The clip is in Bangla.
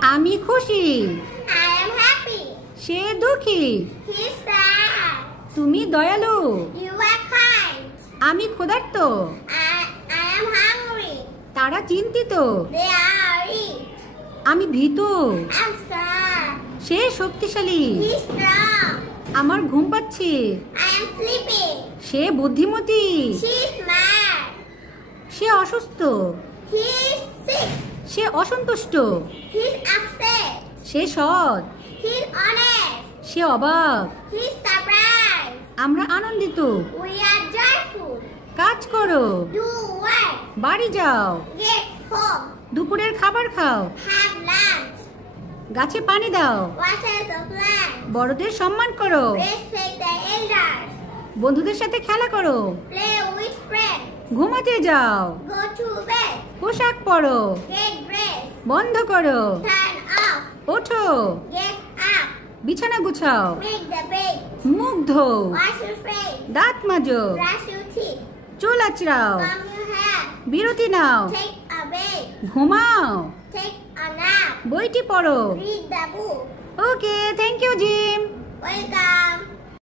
আমি খুশি। I am happy. সে দুঃখী। He is sad. তুমি দয়ালু। You are kind. আমি ক্ষুধার্ত। I am hungry. তারা চিন্তিত। They are rich. আমি ভীতু। I am strong. সে শক্তিশালী। He is strong. আমার ঘুম পাচ্ছে। I am sleeping. সে বুদ্ধিমতী। She is mad. সে অসুস্থ। He is sick. সে অসন্তুষ্ট। He is upset. সে সৎ। He is honest. সে অবাক। He is surprised. আমরা আনন্দিত। We are joyful. কাজ করো। Do work. বাড়ি যাও। Get home. দুপুরের খাবার খাও। Have lunch. গাছে পানি দাও। Water the plant. বড়দের সম্মান করো। Respect the elders. বন্ধুদের সাথে খেলা করো। Play with friends. ঘুমাতে যাও। Go to bed. পোশাক পরো। Get dressed. বন্ধ করো। Turn off. ওঠো। Get up. বিছানা গুছাও। Make the bed. মুখ ধোও। Wash your face. দাঁত মাজো। Brush your teeth. চুল আঁচড়াও। Comb your hair. বিরতি নাও। Take a bed. ঘুমাও। Take a nap. বইটি পড়ো। Read the book. Okay, thank you Jim. Welcome.